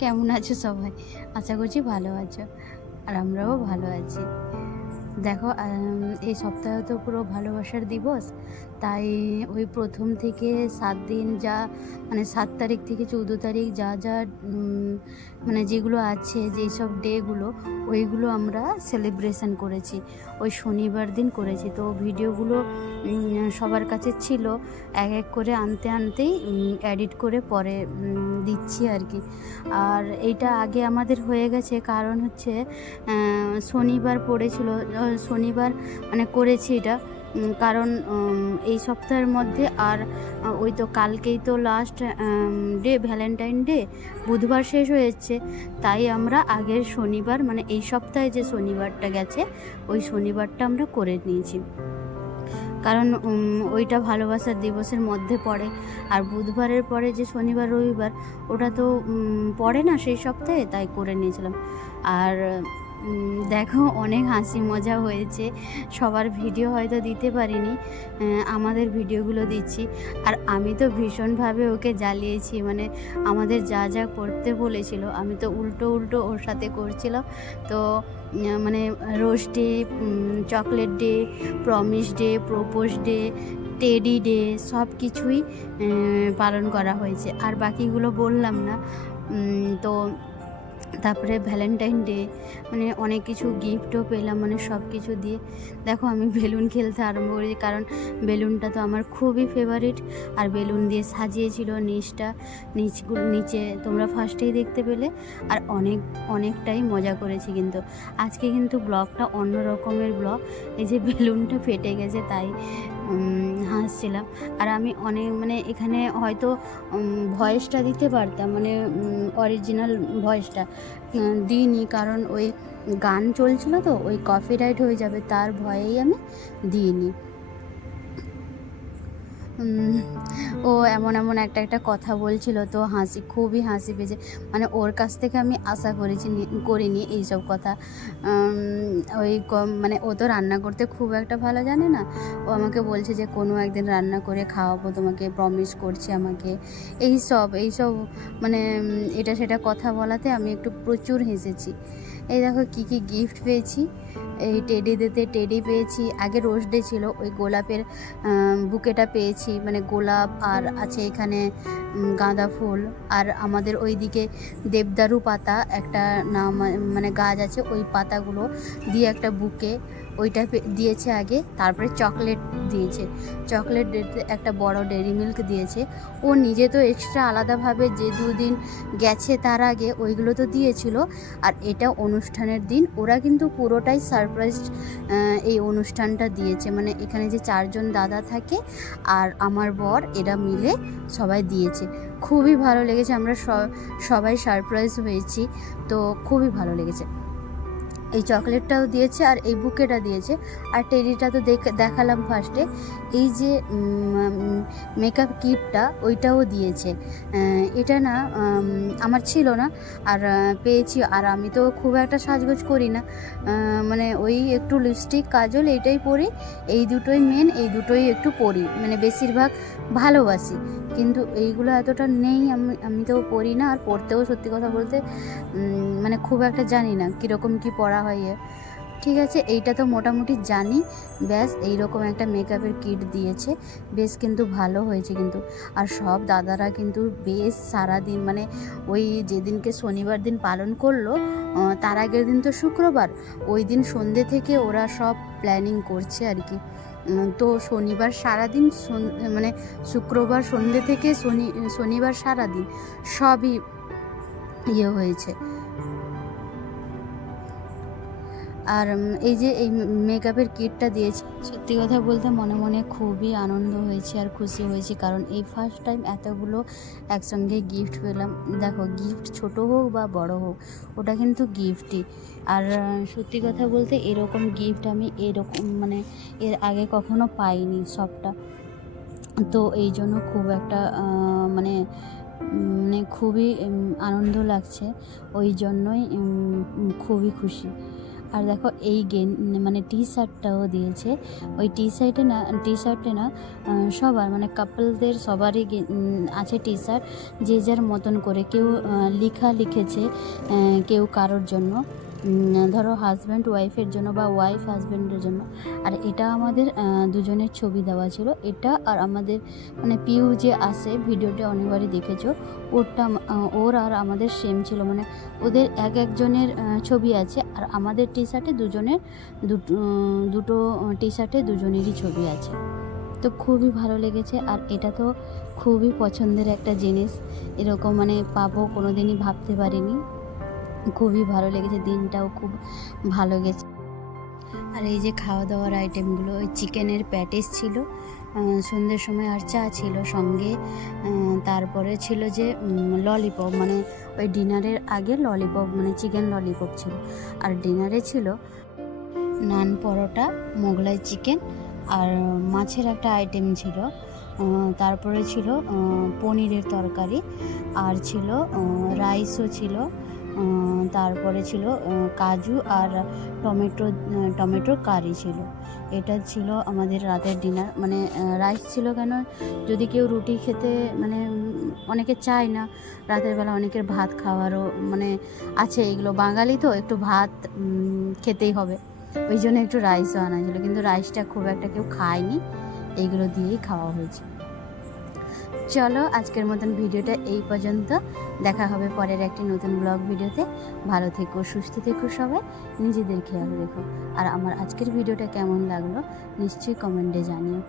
কেমন আছো সবাই? আশা করছি ভালো আছো, আর আমরাও ভালো আছি। দেখো, এই সপ্তাহ তো পুরো ভালোবাসার দিবস। তাই ওই প্রথম থেকে 7 দিন যা, মানে 7 তারিখ থেকে 14 তারিখ যা যা মানে যেগুলো আছে, যেই সব ডেগুলো, ওইগুলো আমরা সেলিব্রেশন করেছি। ওই শনিবার দিন করেছি। তো ভিডিওগুলো সবার কাছে ছিল, এক এক করে আনতে আনতেই এডিট করে পরে দিচ্ছি আর কি। আর এইটা আগে আমাদের হয়ে গেছে, কারণ হচ্ছে শনিবার পড়েছিল, শনিবার মানে করেছি এটা, কারণ এই সপ্তাহের মধ্যে আর ওই তো কালকেই তো লাস্ট ডে, ভ্যালেন্টাইন ডে, বুধবার শেষ হয়েছে। তাই আমরা আগের শনিবার, মানে এই সপ্তাহে যে শনিবারটা গেছে ওই শনিবারটা আমরা করে নিয়েছি, কারণ ওইটা ভালোবাসার দিবসের মধ্যে পড়ে। আর বুধবারের পরে যে শনিবার রবিবার, ওটা তো পড়ে না সেই সপ্তাহে, তাই করে নিয়েছিলাম। আর দেখো, অনেক হাসি মজা হয়েছে। সবার ভিডিও হয়তো দিতে পারিনি, আমাদের ভিডিওগুলো দিচ্ছি। আর আমি তো ভীষণভাবে ওকে জ্বালিয়েছি, মানে আমাদের যা যা করতে বলেছিল আমি তো উল্টো উল্টো ওর সাথে করছিলাম। তো মানে rose day, chocolate day, promise day, propose day, teddy day, সব কিছুই পালন করা হয়েছে। আর বাকিগুলো বললাম না। তো তারপরে ভ্যালেন্টাইন ডে, মানে অনেক কিছু গিফটও পেলাম, মানে সব কিছু দিয়ে। দেখো, আমি বেলুন খেলতে আরম্ভ করেছি, কারণ বেলুনটা তো আমার খুবই ফেভারিট। আর বেলুন দিয়ে সাজিয়েছিল নিচে তোমরা ফার্স্টেই দেখতে পেলে। আর অনেকটাই মজা করেছি। কিন্তু আজকে কিন্তু ব্লগটা অন্য রকমের ব্লগ। এই যে বেলুনটা ফেটে গেছে তাই হাসছিলাম। আর আমি মানে এখানে হয়তো ভয়েসটা দিতে পারতাম, মানে অরিজিনাল ভয়েসটা দিইনি, কারণ ওই গান চলছিল তো, ওই কপিরাইট হয়ে যাবে তার ভয়েই আমি দিইনি। ও এমন একটা কথা বলছিল, তো খুবই হাসি পেয়েছে। মানে ওর কাছ থেকে আমি আশা করিনি এইসব কথা। মানে ও তো রান্না করতে খুব একটা ভালো জানে না। ও আমাকে বলছে যে কোনো একদিন রান্না করে খাওয়াবো তোমাকে, প্রমিস করছে আমাকে। এইসব মানে এটা সেটা কথা বলাতে আমি একটু প্রচুর হেসেছি। এই দেখো কী গিফট পেয়েছি। এই টেডি পেয়েছি। আগে রোজ ডে ছিল, ওই গোলাপের বুকেটা পেয়েছি, মানে গোলাপ, আর আছে এখানে গাঁদা ফুল। আর আমাদের ওই দিকে দেবদারু পাতা একটা মানে গাছ আছে, ওই পাতাগুলো দিয়ে একটা বুকে, ওইটা দিয়েছে আগে। তারপরে চকলেট দিয়েছে, চকলেট একটা বড় ডেরি মিল্ক দিয়েছে। ও নিজে তো এক্সট্রা আলাদাভাবে যে 2 দিন গেছে তার আগে ওইগুলো তো দিয়েছিল। আর এটা অনুষ্ঠানের দিন ওরা কিন্তু পুরোটাই সারপ্রাইজ এই অনুষ্ঠানটা দিয়েছে, মানে এখানে যে 4 জন দাদা থাকে আর আমার বর, এরা মিলে সবাই দিয়েছে। খুবই ভালো লেগেছে, আমরা সবাই সারপ্রাইজ হয়েছি, তো খুবই ভালো লেগেছে। এই চকলেটটাও দিয়েছে আর এই বুকেটা দিয়েছে। আর টেডিটা তো দেখালাম ফার্স্টে। এই যে মেকআপ কিটটা, ওইটাও দিয়েছে। এটা না আমার ছিল না, আর পেয়েছি। আর আমি তো খুব একটা সাজগোজ করি না, মানে ওই একটু লিপস্টিক, কাজল, এইটাই পরি। এই দুটোই মেন, এই দুটোই একটু পরি, মানে বেশিরভাগ ভালোবাসি। কিন্তু এইগুলো এতটা নেই, আমি তো পরি না। আর পরতেও সত্যি কথা বলতে মানে খুব একটা জানি না কীরকম কী পরা হয়। ঠিক আছে, এইটা তো মোটামুটি জানি। ব্যাস, এইরকম একটা মেকআপের কিট দিয়েছে, বেশ কিন্তু ভালো হয়েছে কিন্তু। আর সব দাদারা কিন্তু বেশ সারাদিন, মানে ওই যেদিনকে শনিবার দিন পালন করলো, তার আগের দিন তো শুক্রবার, ওই দিন সন্ধ্যে থেকে ওরা সব প্ল্যানিং করছে আর কি। তো শনিবার সারাদিন, মানে শুক্রবার সন্ধ্যে থেকে শনিবার সারাদিন সবই হয়েছে। আর এই যে এই মেকআপের কিটটা দিয়েছি, সত্যি কথা বলতে মনে মনে খুবই আনন্দ হয়েছে আর খুশি হয়েছি, কারণ এই ফার্স্ট টাইম এতগুলো একসঙ্গে গিফট পেলাম। দেখো, গিফট ছোট হোক বা বড় হোক, ওটা কিন্তু গিফটই। আর সত্যি কথা বলতে এরকম গিফট আমি মানে এর আগে কখনো পাইনি সবটা। তো এই জন্য খুব একটা মানে খুবই আনন্দ লাগছে, ওই জন্যই খুবই খুশি। আর দেখো এই মানে টি শার্টটাও দিয়েছে। ওই টি শার্টে না সবার মানে কাপলদের সবারই আছে টি শার্ট, যে যার মতন করে। কেউ লিখেছে, কেউ কারোর জন্য, ধরো হাজব্যান্ড ওয়াইফের জন্য বা ওয়াইফ হাজব্যান্ডের জন্য। আর এটা আমাদের দুজনের ছবি দেওয়া ছিল। এটা আর আমাদের মানে পিউ যে আসে, ভিডিওটা অনেকবারই দেখেছো, ওর আর আমাদের সেম ছিল, মানে ওদের একজনের ছবি আছে। আর আমাদের টি শার্টে দুজনের দুটো টি শার্টে দুজনেরই ছবি আছে। তো খুবই ভালো লেগেছে। আর এটা তো খুবই পছন্দের একটা জিনিস, এরকম মানে পাবো কোনো দিনই ভাবতে পারিনি। খুবই ভালো লেগেছে, দিনটাও খুব ভালো গেছে। আর এই যে খাওয়া দাওয়ার আইটেমগুলো, ওই চিকেনের প্যাটিস ছিল সন্ধ্যের সময়, আর চা ছিল সঙ্গে। তারপরে ছিল যে ললিপপ, মানে ওই ডিনারের আগে ললিপপ, মানে চিকেন ললিপপ ছিল। আর ডিনারে ছিল নান পরোটা, মোগলাই চিকেন, আর মাছের একটা আইটেম ছিল। তারপরে ছিল পনিরের তরকারি, আর ছিল রাইসও ছিল। তারপরে ছিল কাজু আর টমেটো কারি ছিল। এটা ছিল আমাদের রাতের ডিনার। মানে রাইস ছিল কেন, যদি কেউ রুটি খেতে মানে অনেকে চায় না রাতের বেলা, অনেকের ভাত খাওয়ারও মানে আছে, এগুলো বাঙালি তো একটু ভাত খেতেই হবে, ওই জন্য একটু রাইসও আনা ছিল। কিন্তু রাইসটা খুব একটা কেউ খায়নি, এইগুলো দিয়েই খাওয়া হয়েছে। চলো আজকের মতন ভিডিওটা এই পর্যন্ত, দেখা হবে পরের একটি নতুন ব্লগ ভিডিওতে। ভালো থেকো, সুস্থ থেকো সবাই, নিজেদের খেয়াল রেখো। আর আমার আজকের ভিডিওটা কেমন লাগলো নিশ্চয়ই কমেন্টে জানিও।